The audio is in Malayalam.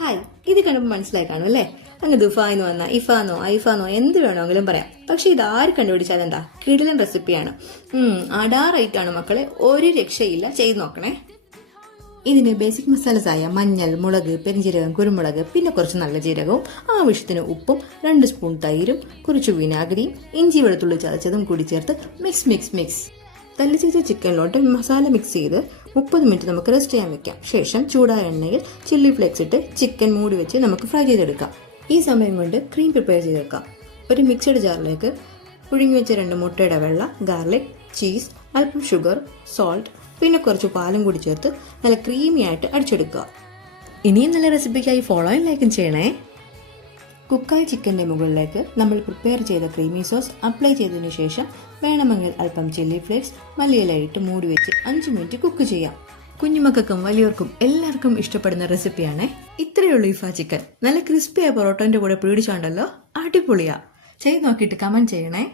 ഹായ്, ഇത് കണ്ടപ്പോൾ മനസ്സിലായി കാണും അല്ലേ? അങ്ങ് ദുഫാന്ന് വന്ന ഇഫാന്നോ ഐഫാന്നോ എന്ത് വേണമെങ്കിലും പറയാം. പക്ഷെ ഇത് ആര് കണ്ടുപിടിച്ചാൽ എന്താ കിടിലൻ റെസിപ്പിയാണ്. അടാറായിട്ടാണ് മക്കളെ, ഒരു രക്ഷയില്ല, ചെയ്ത് നോക്കണേ. ഇതിന് ബേസിക് മസാലസ് ആയ മഞ്ഞൾ, മുളക്, പെരിഞ്ജീരകം, കുരുമുളക്, പിന്നെ കുറച്ച് നല്ല ജീരകവും, ആവശ്യത്തിന് ഉപ്പും, 2 സ്പൂൺ തൈരും, കുറച്ച് വിനാഗിരിയും, ഇഞ്ചി വെളുത്തുള്ളി ചതച്ചതും കൂടി ചേർത്ത് മിക്സ്. തല്ലിച്ചേച്ച ചിക്കനിലോട്ട് മസാല മിക്സ് ചെയ്ത് 30 മിനിറ്റ് നമുക്ക് റെസ്റ്റ് ചെയ്യാൻ വെക്കാം. ശേഷം ചൂടായ എണ്ണയിൽ ചില്ലി ഫ്ലേക്സ് ഇട്ട് ചിക്കൻ മൂടി വെച്ച് നമുക്ക് ഫ്രൈ ചെയ്തെടുക്കാം. ഈ സമയം കൊണ്ട് ക്രീം പ്രിപ്പയർ ചെയ്തെടുക്കാം. ഒരു മിക്സഡ് ജാറിലേക്ക് പുഴുങ്ങി വെച്ച 2 മുട്ടയുടെ വെള്ള, ഗാർലിക്, ചീസ്, അല്പം ഷുഗർ, സോൾട്ട്, പിന്നെ കുറച്ച് പാലും കൂടി ചേർത്ത് നല്ല ക്രീമി ആയിട്ട് അടിച്ചെടുക്കുക. ഇനിയും നല്ല റെസിപ്പിക്കായി ഫോളോയും ലൈക്കും ചെയ്യണേ. കുക്കായ ചിക്കൻ്റെ മുകളിലേക്ക് നമ്മൾ പ്രിപ്പയർ ചെയ്ത ക്രീമി സോസ് അപ്ലൈ ചെയ്തതിനു ശേഷം വേണമെങ്കിൽ അല്പം ചില്ലി ഫ്ലേക്സ്, മല്ലിയിലയിട്ട് മൂടി വെച്ച് 5 മിനിറ്റ് കുക്ക് ചെയ്യാം. കുഞ്ഞുമക്കൾക്കും വലിയവർക്കും എല്ലാവർക്കും ഇഷ്ടപ്പെടുന്ന റെസിപ്പിയാണ്. ഇത്രയുള്ളൂ ഇഫ ചിക്കൻ. നല്ല ക്രിസ്പിയായ പൊറോട്ടോന്റെ കൂടെ പിടിച്ചോണ്ടല്ലോ, അടിപൊളിയാ. ചെയ്ത് നോക്കിയിട്ട് കമന്റ് ചെയ്യണേ.